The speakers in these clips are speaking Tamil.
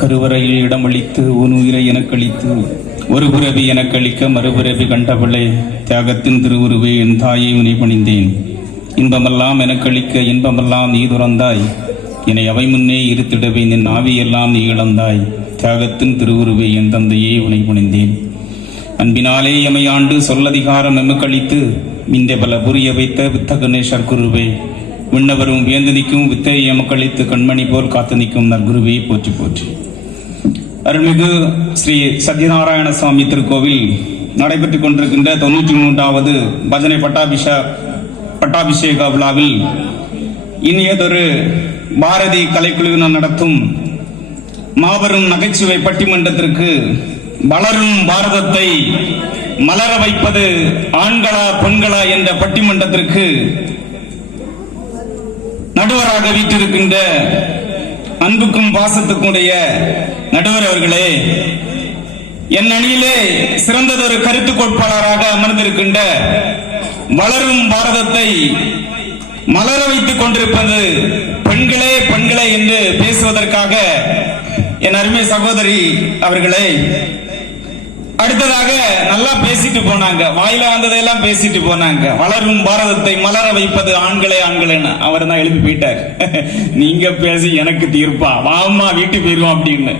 கருவறையில் இடமளித்து உன் உயிரை எனக்களித்து ஒரு பிறவி எனக்களிக்க மறுபிறவி கண்டவளே, தியாகத்தின் திருவுருவே என் தாயை உனை பணிந்தேன். இன்பமெல்லாம் எனக்களிக்க இன்பமெல்லாம் நீ துறந்தாய். என்னை அவை முன்னே இருத்திடவே என் ஆவியெல்லாம் நீ இழந்தாய். தியாகத்தின் திருவுருவே என் தந்தையே உனை பணிந்தேன். அன்பினாலே எமையாண்டு சொல்லதிகாரம் எமக்களித்து மிந்த பல புரிய வைத்த வித்த கணேசர் குருவே, விண்ணவரும் வியந்து நிற்கும் வித்தை எமக்களித்து கண்மணி போல் காத்து நிற்கும் நற்குருவே போற்றி போற்றி. அருள்மிகு ஸ்ரீ சத்யநாராயண சுவாமி திருக்கோவில் நடைபெற்றுக் கொண்டிருக்கின்ற 93வது பஜனை பட்டாபிஷேக விழாவில் இனியதொரு பாரதி கலைக்குழுவினர் நடத்தும் மாபெரும் நகைச்சுவை பட்டிமன்றத்திற்கு வளரும் பாரதத்தை மலர வைப்பது ஆண்களா பெண்களா என்ற பட்டிமன்றத்திற்கு நடுவராக வீற்றிருக்கின்ற அன்புக்கும் பாசத்துக்குடைய நடுவர் அவர்களே, என் அணியிலே சிறந்ததொரு கருத்து கோட்பாளராக அமர்ந்திருக்கின்ற வளரும் பாரதத்தை மலர வைத்துக் கொண்டிருப்பது பெண்களே பெண்களே என்று பேசுவதற்காக என் அருமை சகோதரி அவர்களே, அடுத்ததாக நல்லா பேசிட்டு போனாங்க, வாயில வந்ததையெல்லாம் பேசிட்டு போனாங்க. வளரும் பாரதத்தை மலர வைப்பது ஆண்களே ஆண்களேன்னு அவர் தான் எழுப்பி போயிட்டார். நீங்க பேசி எனக்கு தீர்ப்பா, வாமா வீட்டுக்கு போயிருவோம் அப்படின்னு.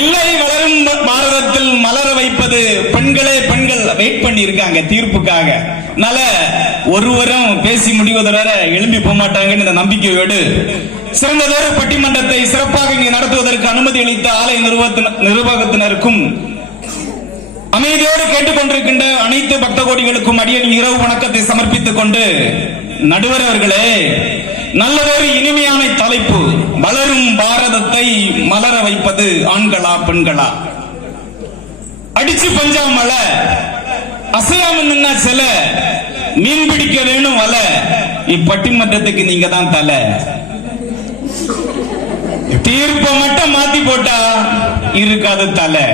இல்லை, வளரும் பாரதத்தில் மலர வைப்பது பெண்களே பெண்கள் வெயிட் பண்ணி இருக்காங்க தீர்ப்புக்காக. அதனால ஒருவரும் பேசி முடிவதை எழும்பி போக மாட்டாங்கன்னு இந்த நம்பிக்கையோடு சிறந்ததொரு பட்டிமன்றத்தை சிறப்பாக இங்கே நடத்துவதற்கு அனுமதி அளித்த ஆலய நிர்வாகத்தினருக்கும் அமைதியோடு கேட்டுக்கொண்டிருக்கின்ற அனைத்து பக்த கோடிகளுக்கும் அடியேன் இரவு வணக்கத்தை சமர்ப்பித்துக் கொண்டு, நடுவர் அவர்களே, நல்லதொரு இனிமையான தலைப்பு, வளரும் பாரதத்தை மலர வைப்பது ஆண்களா பெண்களா. அடிச்சு பஞ்சா மழை, அசையாம நின்னா சில, மீன் பிடிக்க வேணும் வல, இப்பட்டிமன்றத்துக்கு நீங்க தான் தலை. தீர்ப்பை மட்டும் மாத்தி போட்டா இருக்காது தலை.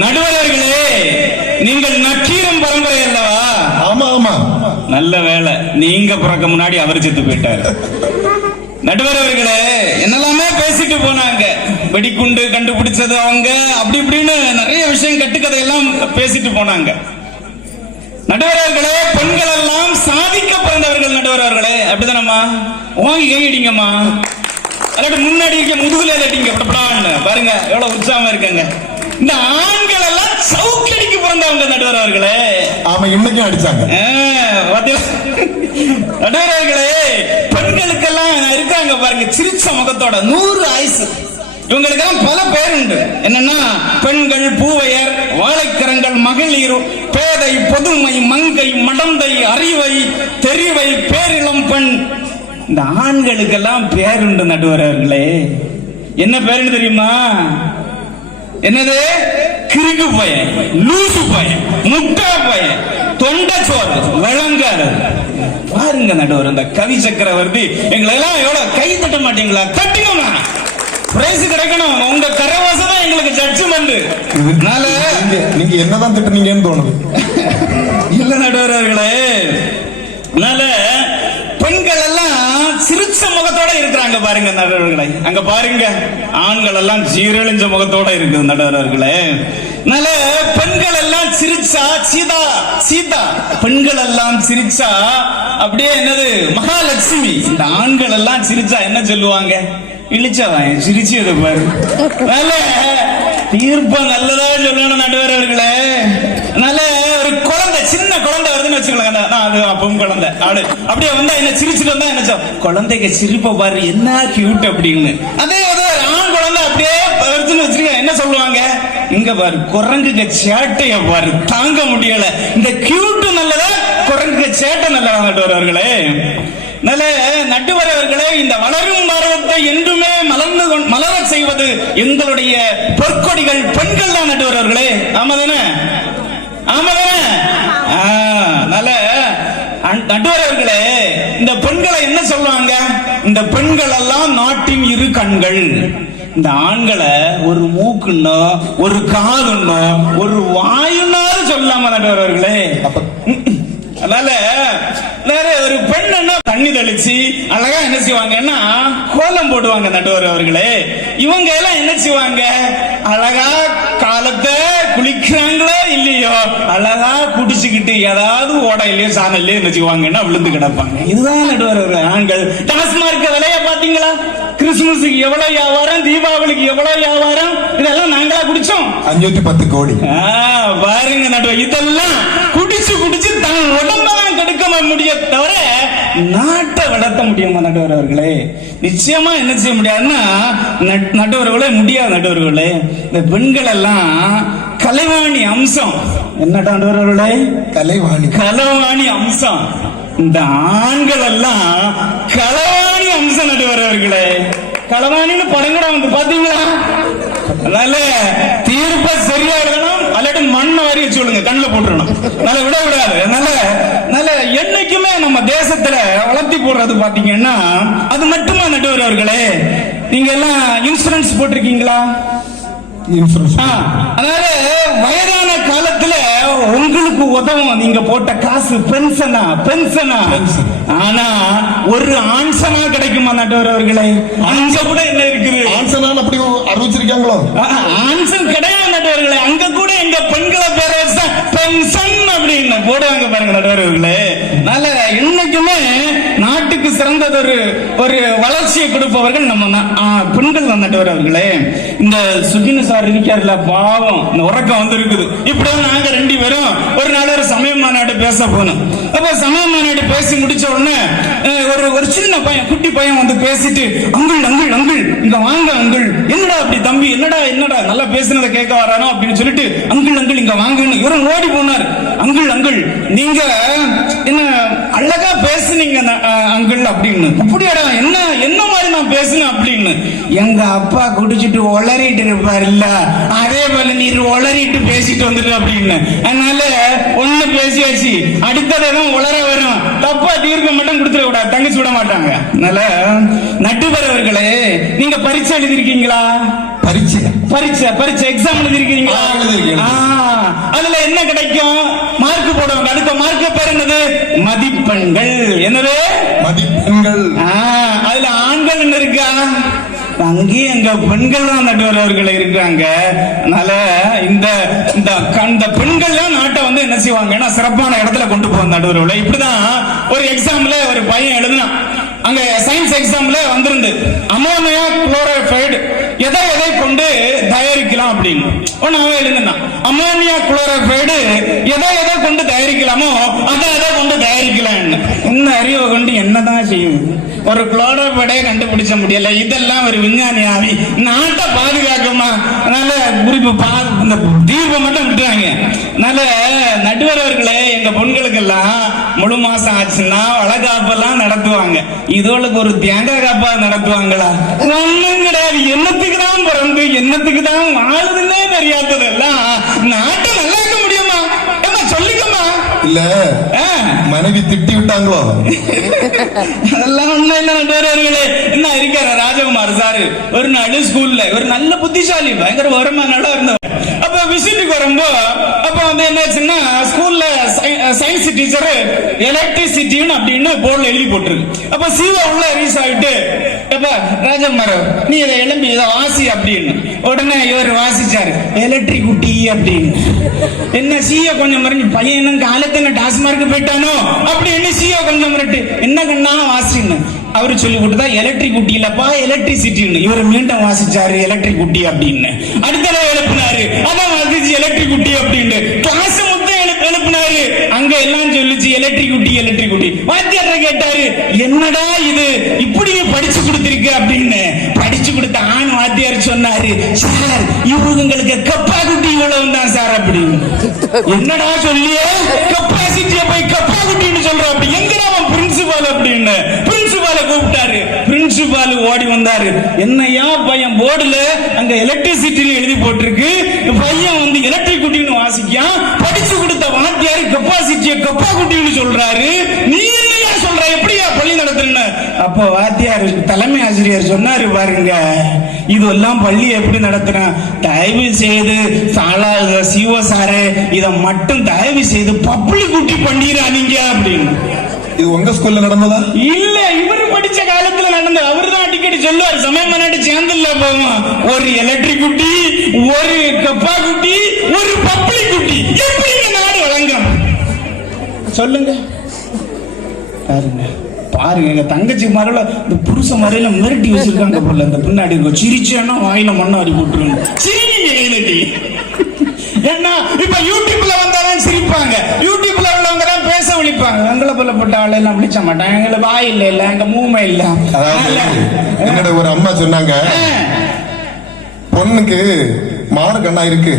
நடுவர்களே, நீங்கள் நக்கீரம் பரம்பரை அல்லவா? ஆமா ஆமா, நல்ல வேலை, நீங்க பிறக்க முன்னாடி அவர் செத்து போயிட்டார். நடுவர்களே, என்னெல்லாமே பேசிட்டு போனாங்க. வெடிக்குண்டு கண்டுபிடிச்சது அவங்க, அப்படி இப்படின்னு நிறைய விஷயம் கட்டுக்கதையெல்லாம் பேசிட்டு போனாங்க. நடுவர்களே, பெண்கள் எல்லாம் சாதிக்க பிறந்தவர்கள். நடுவர்களே, அப்படிதானம்மா? வாங்கி கையடிங்கம்மா, அல்லாட்டி முன்னாடி முதுகுல அடிங்க பாருங்க, எவ்வளவு உற்சாகமா இருக்காங்க. இந்த ஆண்கள் எல்லாம் சவுக்கடிக்கு பிறந்தவங்க. நடுவர்களே, ஆமா, இன்னைக்கும் அடிச்சாங்க. நடுவர்களே, பெண்களுக்கெல்லாம் இருக்காங்க பாருங்க, சிரிச்ச முகத்தோட 100 ஆயுசு. இவங்களுக்கெல்லாம் பல பேர் உண்டு. என்னன்னா, பெண்கள், பூவையர், வாழைக்கரங்கள், மகளிர், பேதை, பொதுமை, மங்கை, மடந்தை, அறிவை, தெரிவை, பேரிளம் பெண். இந்த ஆண்களுக்கெல்லாம் பேருண்டு. நடுவர்களே, என்ன பேருன்னு தெரியுமா? என்னது? கிறுக்கு பையன், லூசு பையன், முட்டா பையன், தொண்டச்சோறு, விளங்காது. பாருங்க நடுவர், இந்த கவி சக்கரவர்த்தி எங்களை எல்லாம் எவ்வளவு கை தட்ட மாட்டீங்களா? தட்டுங்கம்மா, பிரைஸ் கிடைக்கணும். உங்க கரவாசம் தான் எங்களுக்கு ஜட்ஜ்மெண்ட். நீங்க என்னதான் திட்டுனீங்கன்னு தோணுது. இல்ல நடுவர்களே, அதனால பெண்கள் எல்லாம் சிரிச்ச முகத்தோட இருக்கிறாங்க பாருங்க நடுவர்களே. அங்க பாருங்க, ஆண்கள் எல்லாம் சீரழிஞ்ச முகத்தோட இருக்குது நடுவர்களே. அதனால பெண்கள் எல்லாம் சிரிச்சா சீதா சீதா, பெண்கள் எல்லாம் சிரிச்சா அப்படியே என்னது மகாலட்சுமி. இந்த ஆண்கள் எல்லாம் சிரிச்சா என்ன சொல்லுவாங்க? இழிச்சவன் சிரிச்சது பாரு. நல்ல தீர்ப்பம் நல்லதா சொல்லணும் நடுவர்களே. அதனால ஒரு குழந்தை, சின்ன குழந்தை வருதுன்னு வச்சுக்கலாங்க, அது அப்பவும் குழந்தை ஆடு அப்படியே வந்தா என்ன சிரிச்சுட்டு வந்தா என்ன குழந்தைங்க சிரிப்ப பாரு, என்ன கியூட் அப்படின்னு. அதே ஆண் குழந்தை அப்படியே வருதுன்னு வச்சிருக்க, என்ன சொல்லுவாங்க? இங்க பாரு, குரங்குக்கு சேட்டைய பாரு, தாங்க முடியல. இந்த கியூட் நல்லதா, குரங்குக்கு சேட்டை நல்லதா நடுவர்களே? நல்ல நடுவர்களே, இந்த வளரும் பாரதத்தை என்றுமே மலர செய்வது எங்களுடைய பொற்கொடிகள் பெண்கள் தான் நடுவர்களே. ஆமாதானே? ஆமாதானே? நல்ல நடுவர்களே, இந்த பெண்களை என்ன சொல்லுவாங்க? இந்த பெண்கள் எல்லாம் நாட்டின் இரு கண்கள். இந்த ஆண்களை ஒரு மூக்குன்னோ, ஒரு காதுன்னோ, ஒரு வாயுன்னாலும் சொல்லாம நடுவர்களே. அதனால வேற ஒரு பெண் என்ன தண்ணி தெளிச்சு அழகா என்ன செய்வாங்கன்னா கோலம் போடுவாங்க நடுவர் அவர்களே. இவங்க எல்லாம் என்ன செய்வாங்க, அழகா காலத்தை குளிக்கிறாங்களோ இல்லையோ அழகா குடிச்சுக்கிட்டு ஏதாவது ஓடையிலயோ சாணல்லையோ என்ன செய்வாங்கன்னா விழுந்து கிடப்பாங்க. இதுதான் நடுவர் அவர்கள் ஆண்கள். டாஸ்மார்க் விலைய பாத்தீங்களா? கிறிஸ்துமஸுக்கு எவ்வளவு வியாபாரம், தீபாவளிக்கு எவ்வளவு வியாபாரம், இதெல்லாம் நாங்களா குடிச்சோம். 510 கோடி. பாருங்க நடுவர், இதெல்லாம் குடிச்சு குடிச்சு தன் உடம்பெல்லாம் கெடுக்க முடிய தவிர நாட்டை வளர்த்த முடியுமா நடுவர் அவர்களே? நிச்சயமா என்ன செய்ய முடியாதுன்னா நடுவர்களே முடியாது. நடுவர்களே, இந்த பெண்கள் எல்லாம் கலைவாணி அம்சம். என்ன நடுவர்களே? கலைவாணி அம்சம். இந்த ஆண்கள் எல்லாம் களவாணி அம்சம் நடுவர் அவர்களே. களவாணின்னு படங்கட வந்து பாத்தீங்களா? அதனால தீர்ப்ப சரியா எழுதணும், அல்லாட்டி மண்ணை வரைய சொல்லுங்க, கண்ணில் போட்டுறணும். அதனால விட விடாது. அதனால என்னைக்குமே நம்ம தேசத்துல வளர்த்தி போடுறது பாத்தீங்கன்னா அது மட்டுமா நடுவர் அவர்களே? நீங்க எல்லாம் இன்சூரன்ஸ் போட்டிருக்கீங்களா? அதனால வயதான காலத்துல உங்களுக்கு உதவும் நீங்க போட்ட காசு பென்ஷனா. ஆனா ஒரு ஆன்சனா கிடைக்குமா நடுவர் அவர்களே? அங்க கூட என்ன இருக்குது, ஆன்சனா அப்படி அறிவிச்சிருக்காங்களோ? ஆன்சன் கிடையாது நடுவர்களே. அங்க கூட எங்க பெண்களை பேர பென்ஷன் அப்படின்னு போடுவாங்க பாருங்க நடுவர் அவர்களே. அதனால இன்னைக்குமே நாட்டுக்கு சிறந்தது ஒரு வளர்ச்சியை கொடுப்பவர்கள் நம்ம பெண்கள் தான் நடுவர் அவர்களே. இந்த சுகின சார் இருக்காருல, பாவம், இந்த உறக்கம் வந்து இருக்குது. இப்படிதான் நாங்க 2 பேரும் ஒரு நாள் ஒரு சமய மாநாடு பேச போனோம். அப்ப சமய மாநாடு பேசி முடிச்ச உடனே ஒரு சின்ன பையன், குட்டி பையன் வந்து பேசிட்டு, அங்குள் அங்குள் அங்குள் இங்க வாங்க அங்குள். என்னடா அப்படி தம்பி, என்னடா நல்லா பேசுனதை கேட்க வரானோ அப்படின்னு சொல்லிட்டு அங்குள் அங்குள் இங்க வாங்கன்னு இவரும் ஓடி போனார். அங்குள் அங்குள் நீங்க என்ன அழகா பேசுனீங்க அங்குள் அப்படின்னு. அப்படியாடா, என்ன மாதிரி நான் பேசுனேன் அப்படின்னு. எங்க அப்பா குடிச்சிட்டு ஒளறிட்டு இருப்பார் இல்ல, அதே போல நீர் ஒளறிட்டு பேசிட்டு வந்துட்டு அப்படின்னு. அதனால ஒண்ணு பேசியாச்சு, அடுத்ததான் உளர வரும். தப்பா தீர்க்க மட்டும் கொடுத்துட கூடாது, தங்கச்சி விட மாட்டாங்க. அதனால நடுவரவர்களே, நீங்க பரீட்சை எழுதிருக்கீங்களா? பரீட்சை எக்ஸாம் எழுதிருக்கீங்களா? அதுல என்ன கிடைக்கும்? மார்க் போடுவாங்க. அடுத்த மார்க் பேர் என்னது? மதிப்பெண்கள். என்னது? மதிப்பெண்கள். அதுல ஆண்கள் என்ன இருக்கா? அங்கேயும் எங்க பெண்கள் தான் நடுவர்கள் இருக்காங்க. அதனால இந்த பெண்கள் நாட்டை வந்து என்ன செய்வாங்கன்னா சிறப்பான இடத்துல கொண்டு போவாங்க நடுவர்களை. இப்படிதான் ஒரு எக்ஸாம்ல ஒரு பையன் எழுதினான். அங்க சயின்ஸ் எக்ஸாம்ல வந்திருந்து அமோனியா குளோரைடு எதை கொண்டு தயாரிக்கலாம் அப்படின்னு அவன் எழுதினான். அமோனியா குளோரைடு எதை கொண்டு தயாரிக்கலாமோ அதை கொண்டு தயாரிக்கலாம். இந்த அறிவை கொண்டு என்னதான் செய்யும்? ஒரு குளோரோபைடை கண்டுபிடிச்ச முடியல. இதெல்லாம் ஒரு விஞ்ஞானி ஆவி நாட்டை பாதுகாக்குமா? அதனால குறிப்பு இந்த தீர்ப்பை மட்டும் விட்டுறாங்க. அதனால நடுவரவர்களே, எங்க பெண்களுக்கு எல்லாம் முழு மாசம் ஆச்சுன்னா வளகாப்பெல்லாம் நடத்துவாங்க. இதோளுக்கு ஒரு தேங்காய் காப்பா நடத்துவாங்களா? ஒண்ணும் கிடையாது. என்னத்துக்கு தான் பிறந்து என்னத்துக்கு தான் வாழுதுன்னே தெரியாததெல்லாம் நாட்டை நல்லா இருக்க முடியுமா? சொல்லுங்கம்மா. இல்ல மனைவி திட்டி விட்டாங்களோ? அதெல்லாம் ஒண்ணு இல்ல நடுவர்களே. என்ன இருக்காரு ராஜகுமார் சாரு ஒரு நாள் ஸ்கூல்ல ஒரு நல்ல புத்திசாலி, பயங்கர வருமானம் இருந்தவர். அப்ப விசிட்டுக்கு வரும்போ அப்ப வந்து என்னாச்சுன்னா ஸ்கூல்ல சயின்ஸ் டீச்சர் எலக்ட்ரிசிட்டின்னு அப்படின்னு போர்டுல எழுதி போட்டுருக்கு. அப்ப சிவா உள்ள ரீஸ் ஆகிட்டு, அப்ப ராஜகுமார் நீ இதை எழும்பி இதை வாசி அப்படின்னு. உடனே இவர் வாசிச்சாரு, எலக்ட்ரிக் குட்டி அப்படின்னு. என்ன சியா கொஞ்சம் மறைஞ்சு, பையன் என்ன காலத்துல டாஸ்மார்க் போயிட்டானோ அப்படி என்ன சியா கொஞ்சம் மிரட்டு, என்ன கண்ணா வாசின்னு அவரு சொல்லி கொடுத்தா எலக்ட்ரிக் குட்டி இல்லப்பா எலக்ட்ரிசிட்டின்னு. இவர் மீண்டும் வாசிச்சாரு எலக்ட்ரிக் குட்டி அப்படின்னு. அடுத்ததை எழுப்பினாரு, அதான் வாசிச்சு எலக்ட்ரிக் குட்டி அப்படின்னு. கிளாஸ் மொத்தம் எழுப்பினாரு, அங்க எல்லாம் சொல்லிச்சு எலக்ட்ரிக் குட்டி. வாத்தியார் கேட்டாரு, என்னடா இது இப்படி படிச்சு கொடுத்திருக்க அப்படின்னு. படிச்சு கொடுத்த ஆண் வாத்தியார் சொன்னாரு, சார் இவங்களுக்கு கப்பா குட்டி இவ்வளவு தான் சார் அப்படின்னு. என்னடா சொல்லிய கப்பாசிட்டிய போய் கப்பா குட்டின்னு சொல்ற அப்படி. எங்கடா அவன் பிரின்சிபால் அப்படின்னு. பிரின்சிபாலை கூப்பிட்டாரு. பிரின்சிபால் ஓடி வந்தாரு. என்னையா பையன் போர்டுல அங்க எலக்ட்ரிசிட்டின்னு எழுதி போட்டிருக்கு, பையன் வந்து எலக்ட்ரிக் குட்டின்னு வாசிக்கான். படிச்சு கொடுத்த வாத்தியாரு கப்பாசிட்டிய கப்பா குட்டின்னு சொல்றாரு. நீ என்னையா சொல்ற? எப்படியா பள்ளி நடத்துன்னு. அப்போ வாத்தியார் தலைமை ஆசிரியர் சொன்னாரு பாருங்க, இதெல்லாம் பள்ளி எப்படி நடத்துன, தயவு செய்து சாலா சிவ சாரே இதை மட்டும் தயவு செய்து பப்ளிக் குட்டி பண்ணிடாதீங்க அப்படின்னு. இது உங்க ஸ்கூல்ல நடந்ததா? இல்ல, இவரு படிச்ச காலத்துல நடந்தது. அவரு தான் அடிக்கடி சொல்லுவார், சமயம் பண்ணாடி சேர்ந்துல போவோம், ஒரு எலக்ட்ரிக் குட்டி, ஒரு கப்பா குட்டி, ஒரு பப்ளிக் குட்டி, எப்படி இந்த நாடு வழங்கும் சொல்லுங்க. பாருங்க பாருங்க, எங்க தங்கச்சி மரல இந்த புருஷ மறையில மிரட்டி வச்சிருக்காங்க போல. இந்த பின்னாடி சிரிச்சானா வாயில மண்ணாடி போட்டுருங்க. சிரிங்க கைதட்டி. ஏன்னா இப்ப யூடியூப்ல வந்தாதான் சிரிப்பாங்க, யூடியூப்ல உள்ளவங்க தான் பேச விழிப்பாங்க. எங்களை போல போட்ட ஆளெல்லாம் பிடிச்ச மாட்டாங்க. எங்களை வாய் இல்ல இல்ல, எங்க மூமை இல்ல. என்னோட ஒரு அம்மா சொன்னாங்க, பொண்ணுக்கு மார்கண்ணா இருக்கு,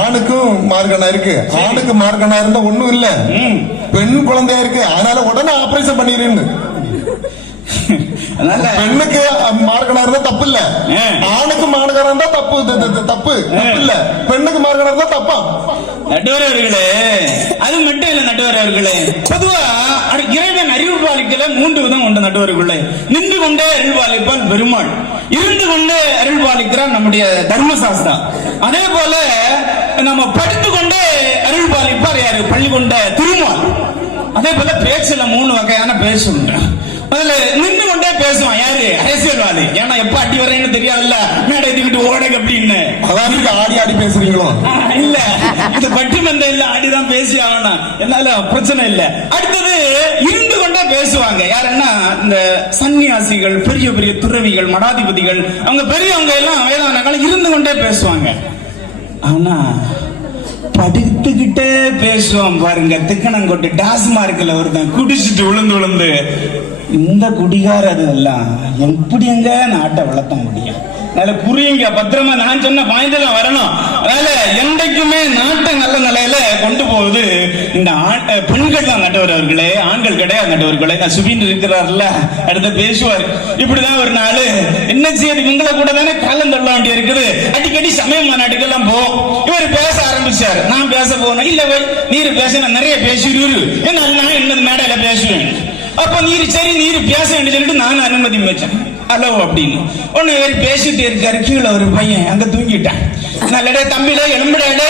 ஆணுக்கும் மார்கண்ணா இருக்கு. ஆணுக்கு மார்கண்ணா இருந்தா ஒண்ணும் இல்ல, பெண் குழந்தையா இருக்கு, அதனால உடனே ஆபரேஷன் பண்ணிருன்னு. பெண்ணுக்கு மார்கனா இருந்தா தப்பு இல்ல, ஆணுக்கு மார்கனா இருந்தா தப்பு இல்ல, பெண்ணுக்கு மார்கனா இருந்தா தப்பா? நடுவரவர்களே, அது மட்டும் இல்ல நடுவரவர்களே, பொதுவா இறைவன் அறிவுபாலிக்கல 3 விதம் உண்டு நடுவர்களே. நின்று கொண்டே அருள்பாலிப்பால் பெருமாள், இருந்து கொண்டே அருள்பாலிக்கிறார் நம்முடைய தர்மசாஸ்திரா. அதே போல நம்ம படித்து கொண்டே அருள்பாலிப்பார் யாரு, பள்ளி கொண்ட திருமால். அதே போல பேச்சுல 3 வகையான பேச்சு உண்டு. அதுல நின்று கொண்டே பேசுவான் யாரு, அரசியல்வாதி. ஏன்னா எப்ப அடி வரேன்னு தெரியாதுல்ல, மேடை தூக்கிட்டு ஓடுங்க அப்படின்னு. அதான் ஆடி ஆடி பேசுறீங்களோ? இல்ல, இது பட்டிமன்ற இல்ல, ஆடிதான் பேசி ஆகணும், என்னால பிரச்சனை இல்ல. அடுத்தது இருந்து கொண்டே பேசுவாங்க யாருன்னா இந்த சன்னியாசிகள், பெரிய பெரிய துறவிகள், மடாதிபதிகள், அவங்க பெரியவங்க எல்லாம் வயதான காலம் இருந்து கொண்டே பேசுவாங்க. ஆனா படுத்துக்கிட்டே பேசுவான் பாருங்க, திக்கணங்கொட்டு டாஸ்மார்க்ல ஒருத்தன் குடிச்சிட்டு விழுந்து இந்த குடிகாரது எல்லாம் எப்படி எங்க நாட்டை வளர்த்த முடியும்? அதனால புரியுங்க, பத்திரமா நான் சொன்ன பாயிண்ட் வரணும். அதனால என்றைக்குமே நாட்டை நல்ல நிலையில கொண்டு போகுது இந்த பெண்கள் தான் நடுவர்களே, ஆண்கள் கிடையாது நடுவர்களே. நான் சுபீன் இருக்கிறார்ல, அடுத்த பேசுவார். இப்படிதான் ஒரு நாள் என்ன செய்யுது, இவங்களை கூட தானே காலம் தள்ள வேண்டிய இருக்குது, அடிக்கடி சமய மாநாட்டுக்கெல்லாம் போவோம். இவர் பேச ஆரம்பிச்சார், நான் பேச போனேன். இல்ல நீர் பேச, நான் நிறைய பேசிடுரு, என்ன நான் என்னது மேடையில பேசுவேன். அப்ப நீர் சரி நீர் பேச வேண்டிய சொல்லிட்டு நான் அனுமதி வச்சேன். ஹலோ அப்படின்னு ஒன்னு பேசிட்டு இருக்காரு. கீழே ஒரு பையன் அங்க தூங்கிட்டான். நல்லடே தம்பில எலும்புடாடே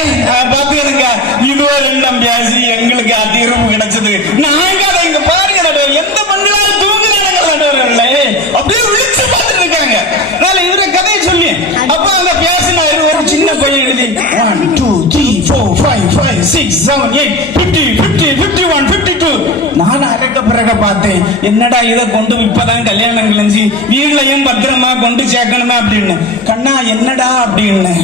பாத்துக்கணுங்க, இதுவோ ரெண்டும் பேசி எங்களுக்கு தீர்வு கிடைச்சது. நாங்க அதை இங்க பாருங்க நடுவர், எந்த மண்ணிலாலும் தூங்குறாங்க நடுவர்களே, அப்படியே விழிச்சு பார்த்துட்டு இருக்காங்க. அதனால இவர கதையை சொல்லி அப்ப அங்க பேசினாரு. ஒரு சின்ன பையன் எழுதி 1 2 3 4 5 5 6 7 8 50 50 51 52. நான் அரக்க பிறக பார்த்தேன், என்னடா இதை கொண்டு இப்பதான் கல்யாணம் கிழிஞ்சி வீட்லையும் பத்திரமா கொண்டு சேர்க்கணுமா அப்படின்னு. கண்ணா என்னடா அப்படின்னு,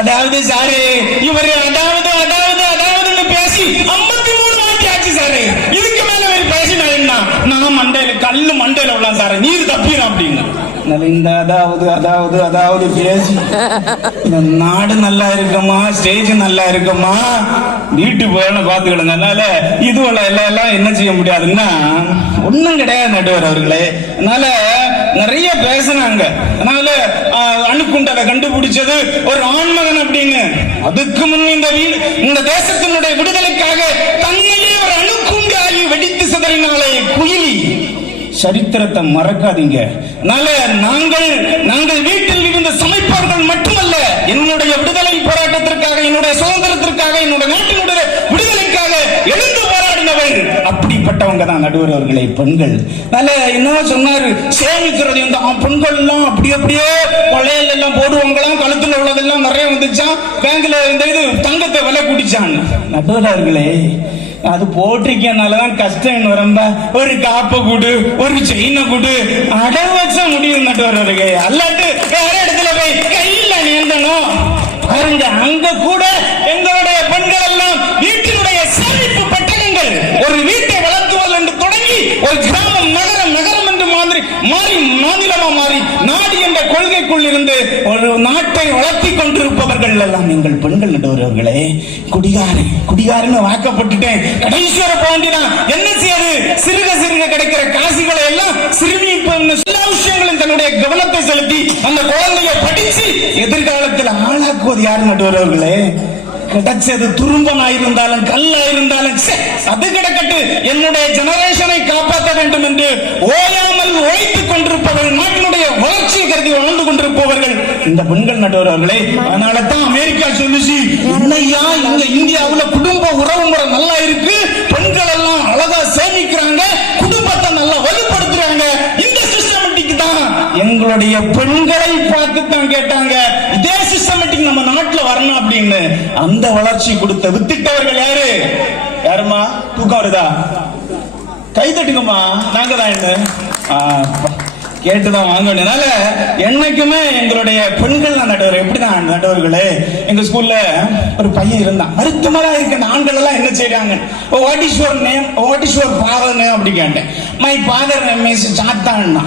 அதாவது சாரு இவரு அதாவது அதாவது அதாவதுன்னு பேசி 53 வாட்டி ஆச்சு சாரு, இதுக்கு மேல ஒரு பேசினா நான் மண்டையில கல்லு மண்டையில உள்ள சாரு, நீர் தப்பிடும் அப்படின்னு. இந்த அதாவது அதாவது அதாவது பேசி இந்த நாடு நல்லா இருக்குமா, ஸ்டேஜ் நல்லா இருக்குமா, வீட்டு போயணும் பாத்துக்கிடுங்க. அதனால இதுவெல்லாம் எல்லாம் என்ன செய்ய முடியாதுன்னா ஒண்ணும் கிடையாது நடுவர் அவர்களே. அதனால நிறைய பேசினாங்க. அதனால அணுக்குண்டதை கண்டுபிடிச்சது ஒரு ஆண்மகன் அப்படின்னு. அதுக்கு முன் இந்த தேசத்தினுடைய விடுதலைக்காக தன்னையே ஒரு அணுக்குண்டு ஆகி வெடித்து சிதறினாலே குயிலி. சரித்திரத்தை மறக்காதீங்க. நாங்கள் வீட்டில் இருந்த சமைப்பவர்கள் மட்டுமல்ல, என்னுடைய விடுதலை போராட்டத்திற்காக, என்னுடைய சுதந்திரத்திற்காக, என்னுடைய நாட்டினுடைய விடுதலைக்காக எழுந்து போராடினவர். அப்படிப்பட்டவங்க தான் நடுவர்களே பெண்கள். என்ன சொன்னாரு, சேமிக்கிறது இந்த பெண்கள் எல்லாம் அப்படியே கொள்ளையில எல்லாம் போடுவாங்களாம், கழுத்துல உள்ளதெல்லாம் நிறைய வந்துச்சான், பேங்க்ல இந்த இது தங்கத்தை விலை கூட்டிச்சான். நடுவர்களே அது போட்டிருக்கனாலதான் கஷ்டம். ரொம்ப ஒரு காப்ப கூடு, ஒரு செயினை கூடு, அடவச்ச முடியும் நட்டுவர்களுக்கு. அல்லாட்டு வேற இடத்துல போய் கையில நீந்தணும் பாருங்க. அங்க கூட எங்களுடைய பெண்கள் எல்லாம் வீட்டினுடைய சேமிப்பு பட்டணங்கள், ஒரு வீட்டை வளர்த்துவது என்று தொடங்கி ஒரு கிராமம் நகரம் நகரம் என்று மாறி மாநிலமா மாறி நாடு என்ற கொள்கைக்குள் இருந்து ஒரு நாட்டை வளர்த்தி கொண்டிருப்பவர்கள் எல்லாம் நீங்கள் பெண்கள் நடுவர்களே. குடிகாரன்னு வாக்கப்பட்டுட்டேன், கடைசி வர போண்டிதான் என்ன செய்யாது, சிறுக சிறுக கிடைக்கிற காசுகளை எல்லாம் சிறுமி எல்லா விஷயங்களும் தன்னுடைய கவனத்தை செலுத்தி அந்த குழந்தையை படிச்சு எதிர்காலத்தில் ஆளாக்குவது யார் நடுவர்களே? கிடைச்சது துரும்பனா இருந்தாலும் கல்லா இருந்தாலும் அது கிடக்கட்டு, என்னுடைய ஜெனரேஷனை காப்பாற்ற வேண்டும் என்று ஓயாமல் உழைத்துக் கொண்டிருப்பவர்கள், நாட்டினுடைய வளர்ச்சியை கருதி வாழ்ந்து கொண்டிருப்பவர்கள் இந்த பெண்கள் நடுவர்களே. அதனால தான் அமெரிக்கா சொல்லுச்சு, என்னையா இங்க இந்தியாவுல குடும்ப உறவு முறை நல்லா இருக்கு, பெண்கள் எல்லாம் அழகா சேமிக்கிறாங்க, குடும்பத்தை நல்லா வலுப்படுத்துறாங்க. இந்த சிஸ்டமேட்டிக் தான் எங்களுடைய பெண்களை பார்த்து தான் கேட்டாங்க, இதே சிஸ்டமேட்டிக் நம்ம நாட்டுல வரணும் அப்படின்னு. அந்த வளர்ச்சி கொடுத்த வித்திட்டவர்கள் யாரு? யாருமா? தூக்கம் வருதா? கை தட்டுங்கம்மா. நாங்க தான் என்ன கேட்டுதான் வாங்க வேண்டியனால என்னைக்குமே எங்களுடைய பெண்கள் நடுவர். எப்படிதான் நடுவர்களே, எங்க ஸ்கூல்ல ஒரு பையன் இருந்தான், மருத்துவரா இருக்க. அந்த ஆண்கள் எல்லாம் என்ன செய்றாங்க, what is your name, what is your father name அப்படி கேட்டேன். மை ஃபாதர் நேம் இஸ் சாத்தான்னா.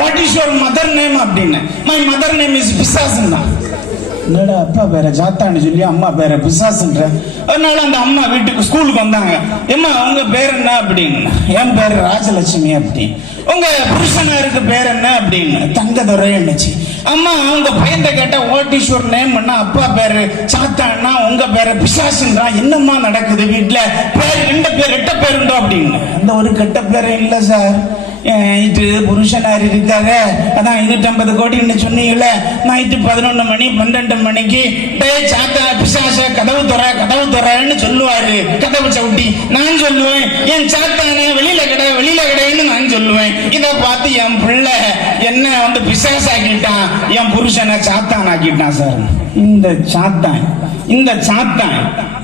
What is your mother name அப்படின்னு. மை மதர் நேம் இஸ் பிசாசுன்னா. என்னடா அப்பா பேர ஜாத்தான்னு சொல்லி அம்மா பேர பிசாசுன்ற. அதனால அந்த அம்மா வீட்டுக்கு ஸ்கூலுக்கு வந்தாங்க. ஏம்மா உங்க பேர் என்ன அப்படின்னு. என் பேர் ராஜலட்சுமி அப்படி. உங்க புருஷனாருக்கு பேர் என்ன அப்படின்னு. தங்கதுரை என்னச்சு. அம்மா உங்க பையன் கேட்டா வாட் இஸ் யுவர் நேம் பண்ணா அப்பா பேரு சாத்தான்னா உங்க பேரு பிசாசுன்றா. என்னம்மா நடக்குது வீட்டுல? பேர் ரெண்டு பேர் எட்ட பேர் உண்டோ அப்படின்னு. அந்த ஒரு கெட்ட பேரே இல்ல சார், இது புருஷனார் இருக்காங்க, அதான் 250 கோடின்னு சொன்னீங்கல்ல. நைட்டு 11 மணி 12 மணிக்கு டே சாத்தா பிசாச கதவு துறன்னு சொல்லுவாரு, கதவு சவுட்டி. நான் சொல்லுவேன், என் சாத்தானே வெளியில கடைன்னு நான் சொல்லுவேன். இதை பார்த்து என் பிள்ளை என்ன வந்து பிசாஸ் ஆக்கிட்டான், என் புருஷனை சாத்தான் ஆக்கிட்டான் சார். இந்த சாத்தான்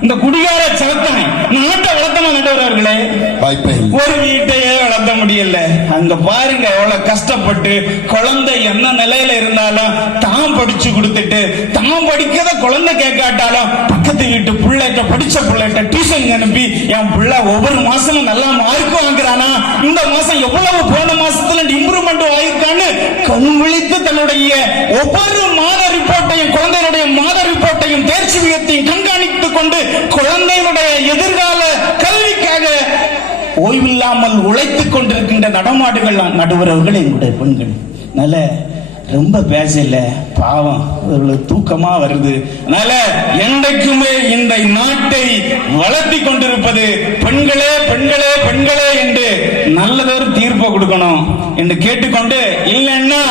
இந்த குடிகார சாத்தான் நாட்டை வளர்த்தமா நடுவர்களே. ஒரு வீட்டையே வளர்த்த முடியல. அங்க பாருங்க எவ்வளவு கஷ்டப்பட்டு குழந்தை என்ன நிலையில இருந்தாலும் தான் படிச்சு கொடுத்துட்டு, தான் படிக்கிறத குழந்தை கேட்காட்டாலும் பக்கத்து வீட்டு பிள்ளைகிட்ட படிச்ச பிள்ளைகிட்ட டியூஷன் அனுப்பி என் பிள்ளை ஒவ்வொரு மாசமும் நல்லா மார்க் வாங்குறானா, இந்த மாசம் எவ்வளவு போன மாசத்துல இம்ப்ரூவ்மெண்ட் ஆயிருக்கான்னு கண் விழித்து தன்னுடைய ஒவ்வொரு மாத ரிப்போர்ட்டையும், குழந்தையுடைய மாத ரிப்போர்ட்டையும், தேர்ச்சி விகிதத்தையும் கண்காணித்துக் கொண்டு குழந்தையினுடைய எதிர்கால கல்விக்காக ஓய்வில்லாமல் உழைத்துக் கொண்டிருக்கின்ற நடமாடுகள் நடுவரவர்கள் எங்களுடைய பெண்கள். நல்ல ரொம்ப பேசல, பாவம் தூக்கமா வருது. அதனால என்றைக்குமே இந்த நாட்டை வளர்த்தி கொண்டிருப்பது பெண்களே பெண்களே பெண்களே என்று நல்லதொரு தீர்ப்பு கொடுக்கணும் என்று கேட்டுக்கொண்டு, இல்லைன்னா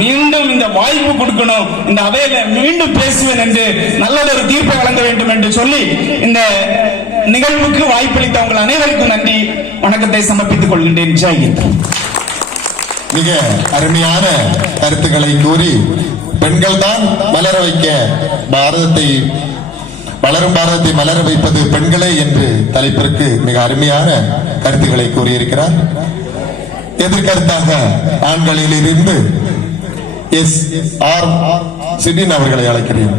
மீண்டும் இந்த வாய்ப்பு கொடுக்கணும், இந்த அவையில மீண்டும் பேசுவேன் என்று நல்லதொரு தீர்ப்பை வழங்க வேண்டும் என்று சொல்லி இந்த நிகழ்வுக்கு வாய்ப்பளித்த உங்கள் அனைவருக்கும் நன்றி வணக்கத்தை சமர்ப்பித்துக் கொள்கின்றேன். ஜெயஹிந்த். மிக அருமையான கருத்துக்களை கூறி, பெண்கள் தான் வளர வைக்க பாரதத்தை, வளரும் பாரதத்தை மலர வைப்பது பெண்களே என்று தலைப்பிற்கு மிக அருமையான கருத்துக்களை கூறியிருக்கிறார். எதிர்கருத்தாக ஆண்களில் இருந்து எஸ் ஆர் சிடின் அவர்களை அழைக்கிறேன்.